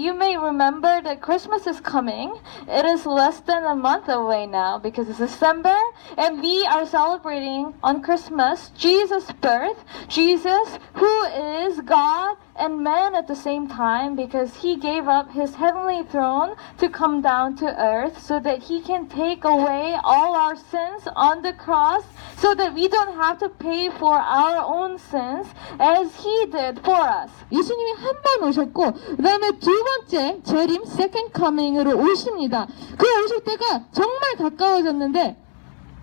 You may remember that Christmas is coming. It is less than a month away now because it's December and we are celebrating on Christmas Jesus' birth. Jesus, who is God and man at the same time because he gave up his heavenly throne to come down to earth so that he can take away all our sins on the cross so that we don't have to pay for our own sins as he did for us. 예수님이 한 번 오셨고 그 다음에 두 번째 재림 second coming으로 오십니다. 그 오실 때가 정말 가까워졌는데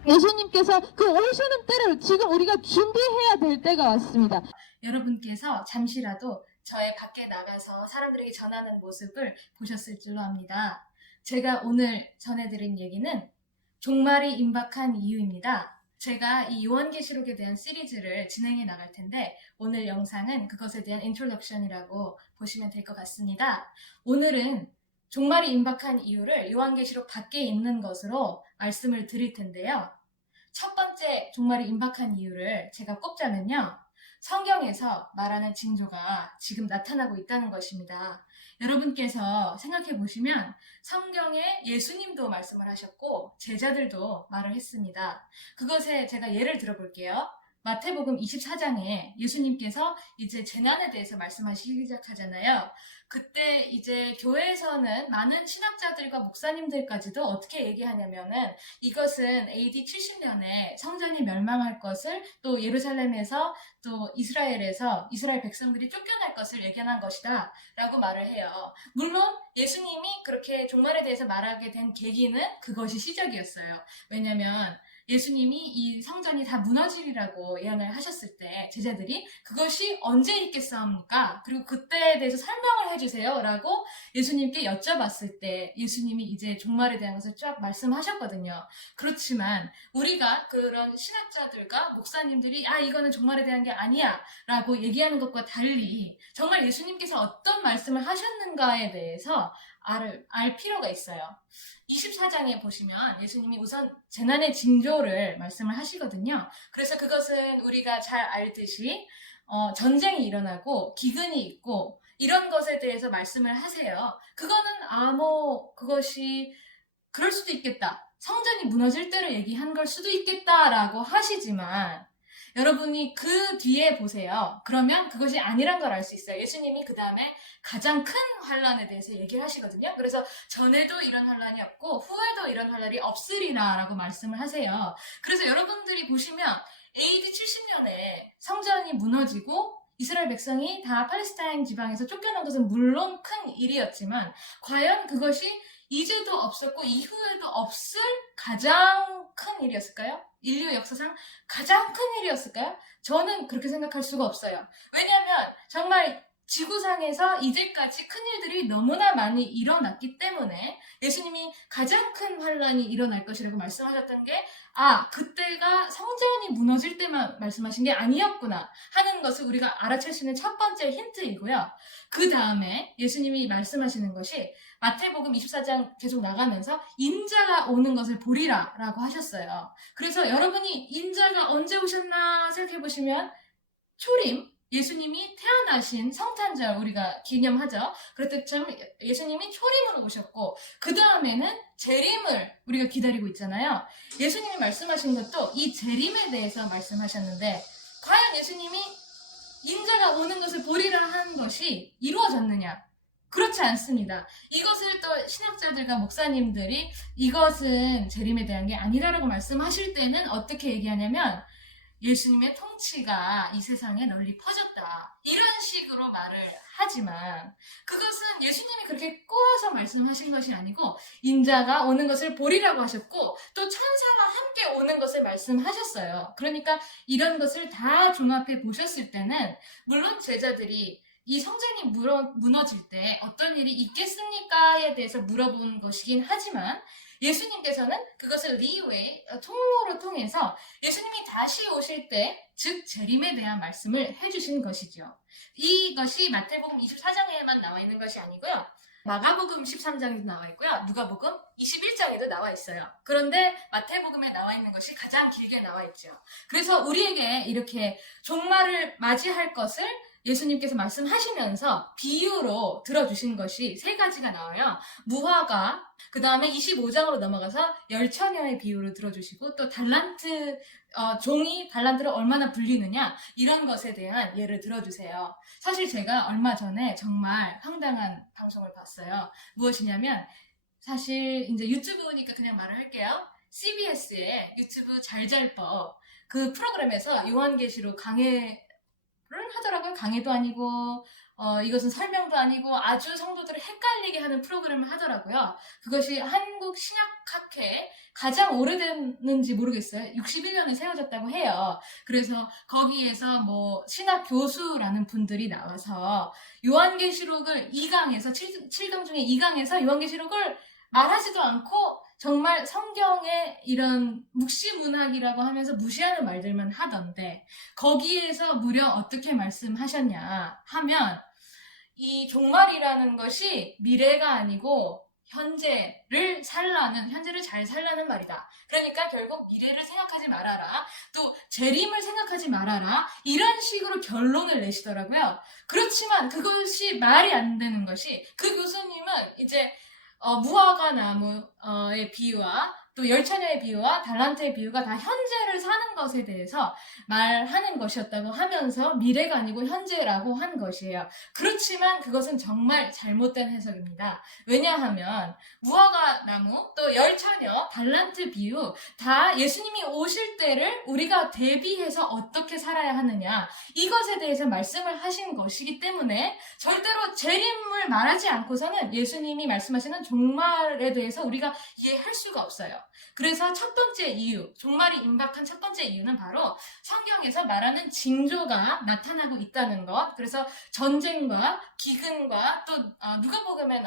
예수님께서 그 오시는 때를 지금 우리가 준비해야 될 때가 왔습니다. 여러분께서 잠시라도 저의 밖에 나가서 사람들에게 전하는 모습을 보셨을 줄로 압니다. 제가 오늘 전해드린 얘기는 종말이 임박한 이유입니다. 제가 이 요한계시록에 대한 시리즈를 진행해 나갈 텐데 오늘 영상은 그것에 대한 인트로덕션이라고 보시면 될 것 같습니다. 오늘은 종말이 임박한 이유를 요한계시록 밖에 있는 것으로 말씀을 드릴 텐데요. 첫 번째 종말이 임박한 이유를 제가 꼽자면요. 성경에서 말하는 징조가 지금 나타나고 있다는 것입니다. 여러분께서 생각해 보시면 성경에 예수님도 말씀을 하셨고 제자들도 말을 했습니다. 그것에 제가 예를 들어볼게요. 마태복음 24장에 예수님께서 이제 재난에 대해서 말씀하시기 시작하잖아요. 그때 이제 교회에서는 많은 신학자들과 목사님들까지도 어떻게 얘기하냐면은 이것은 AD 70년에 성전이 멸망할 것을 또 예루살렘에서 또 이스라엘에서 이스라엘 백성들이 쫓겨날 것을 예견한 것이다 라고 말을 해요. 물론 예수님이 그렇게 종말에 대해서 말하게 된 계기는 그것이 시작이었어요. 왜냐면 예수님이 이 성전이 다 무너지리라고 예언을 하셨을 때 제자들이 그것이 언제 있겠사옵니까? 그리고 그때에 대해서 설명을 해주세요 라고 예수님께 여쭤봤을 때 예수님이 이제 종말에 대한 것을 쫙 말씀하셨거든요. 그렇지만 우리가 그런 신학자들과 목사님들이 이거는 종말에 대한 게 아니야 라고 얘기하는 것과 달리 정말 예수님께서 어떤 말씀을 하셨는가에 대해서 알 필요가 있어요. 24장에 보시면 예수님이 우선 재난의 징조를 말씀을 하시거든요. 그래서 그것은 우리가 잘 알듯이 전쟁이 일어나고 기근이 있고 이런 것에 대해서 말씀을 하세요. 그거는 그것이 그럴 수도 있겠다. 성전이 무너질 때를 얘기한 걸 수도 있겠다라고 하시지만 여러분이 그 뒤에 보세요. 그러면 그것이 아니란 걸 알 수 있어요. 예수님이 그 다음에 가장 큰 환란에 대해서 얘기를 하시거든요. 그래서 전에도 이런 환란이 없고 후에도 이런 환란이 없으리라 라고 말씀을 하세요. 그래서 여러분들이 보시면 AD 70년에 성전이 무너지고 이스라엘 백성이 다 팔레스타인 지방에서 쫓겨난 것은 물론 큰 일이었지만 과연 그것이 이제도 없었고 이후에도 없을 가장 큰 일이었을까요? 인류 역사상 가장 큰 일이었을까요? 저는 그렇게 생각할 수가 없어요. 왜냐하면 정말 지구상에서 이제까지 큰 일들이 너무나 많이 일어났기 때문에 예수님이 가장 큰 환란이 일어날 것이라고 말씀하셨던 게 그때가 성전이 무너질 때만 말씀하신 게 아니었구나 하는 것을 우리가 알아챌 수 있는 첫 번째 힌트이고요. 그 다음에 예수님이 말씀하시는 것이 마태복음 24장 계속 나가면서 인자가 오는 것을 보리라 라고 하셨어요. 그래서 여러분이 인자가 언제 오셨나 생각해보시면 초림, 예수님이 태어나신 성탄절 우리가 기념하죠. 그렇듯 예수님이 초림으로 오셨고 그 다음에는 재림을 우리가 기다리고 있잖아요. 예수님이 말씀하신 것도 이 재림에 대해서 말씀하셨는데 과연 예수님이 인자가 오는 것을 보리라 한 것이 이루어졌느냐? 그렇지 않습니다. 이것을 또 신학자들과 목사님들이 이것은 재림에 대한 게 아니라고 말씀하실 때는 어떻게 얘기하냐면 예수님의 통치가 이 세상에 널리 퍼졌다. 이런 식으로 말을 하지만 그것은 예수님이 그렇게 꼬아서 말씀하신 것이 아니고 인자가 오는 것을 보리라고 하셨고 또 천사와 함께 오는 것을 말씀하셨어요. 그러니까 이런 것을 다 종합해 보셨을 때는 물론 제자들이 이 성전이 무너질 때 어떤 일이 있겠습니까에 대해서 물어본 것이긴 하지만 예수님께서는 그것을 통로로 통해서 예수님이 다시 오실 때, 즉 재림에 대한 말씀을 해주신 것이죠. 이것이 마태복음 24장에만 나와 있는 것이 아니고요. 마가복음 13장에도 나와 있고요. 누가복음 21장에도 나와 있어요. 그런데 마태복음에 나와 있는 것이 가장 길게 나와 있죠. 그래서 우리에게 이렇게 종말을 맞이할 것을 예수님께서 말씀하시면서 비유로 들어주신 것이 세 가지가 나와요. 무화과, 그 다음에 25장으로 넘어가서 열처녀의 비유를 들어주시고, 또 달란트, 종이 달란트를 얼마나 불리느냐, 이런 것에 대한 예를 들어주세요. 사실 제가 얼마 전에 정말 황당한 방송을 봤어요. 무엇이냐면, 사실 이제 유튜브니까 그냥 말을 할게요. CBS의 유튜브 잘잘법, 그 프로그램에서 요한계시록 강해를 하더라고요. 강해도 아니고 이것은 설명도 아니고 아주 성도들을 헷갈리게 하는 프로그램을 하더라고요. 그것이 한국 신약학회 가장 오래됐는지 모르겠어요. 61년에 세워졌다고 해요. 그래서 거기에서 뭐 신학 교수라는 분들이 나와서 요한계시록을 2강에서 7강 중에 2강에서 요한계시록을 말하지도 않고 정말 성경의 이런 묵시문학이라고 하면서 무시하는 말들만 하던데, 거기에서 무려 어떻게 말씀하셨냐 하면, 이 종말이라는 것이 미래가 아니고 현재를 잘 살라는 말이다. 그러니까 결국 미래를 생각하지 말아라. 또 재림을 생각하지 말아라. 이런 식으로 결론을 내시더라고요. 그렇지만 그것이 말이 안 되는 것이, 그 교수님은 이제 무화과 나무의 비유와 또 열처녀의 비유와 달란트의 비유가 다 현재를 사는 것에 대해서 말하는 것이었다고 하면서 미래가 아니고 현재라고 한 것이에요. 그렇지만 그것은 정말 잘못된 해석입니다. 왜냐하면 무화과 나무, 또 열처녀, 달란트 비유 다 예수님이 오실 때를 우리가 대비해서 어떻게 살아야 하느냐, 이것에 대해서 말씀을 하신 것이기 때문에 절대로 재림을 말하지 않고서는 예수님이 말씀하시는 종말에 대해서 우리가 이해할 수가 없어요. 그래서 첫 번째 이유, 종말이 임박한 첫 번째 이유는 바로 성경에서 말하는 징조가 나타나고 있다는 것. 그래서 전쟁과 기근과 또 누가복음에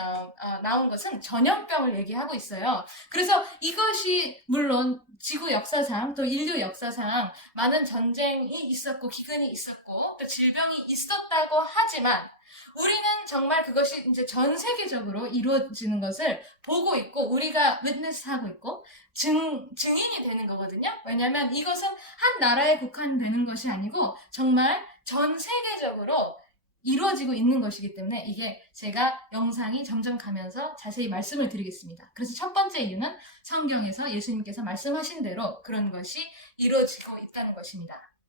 나온 것은 전염병을 얘기하고 있어요. 그래서 이것이 물론 지구 역사상 또 인류 역사상 많은 전쟁이 있었고 기근이 있었고 또 질병이 있었다고 하지만, 우리는 정말 그것이 이제 전 세계적으로 이루어지는 것을 보고 있고 우리가 위트니스하고 있고 증인이 되는 거거든요. 왜냐하면 이것은 한 나라에 국한되는 것이 아니고 정말 전 세계적으로 이루어지고 있는 것이기 때문에, 이게 제가 영상이 점점 가면서 자세히 말씀을 드리겠습니다. 그래서 첫 번째 이유는 성경에서 예수님께서 말씀하신 대로 그런 것이 이루어지고 있다는 것입니다.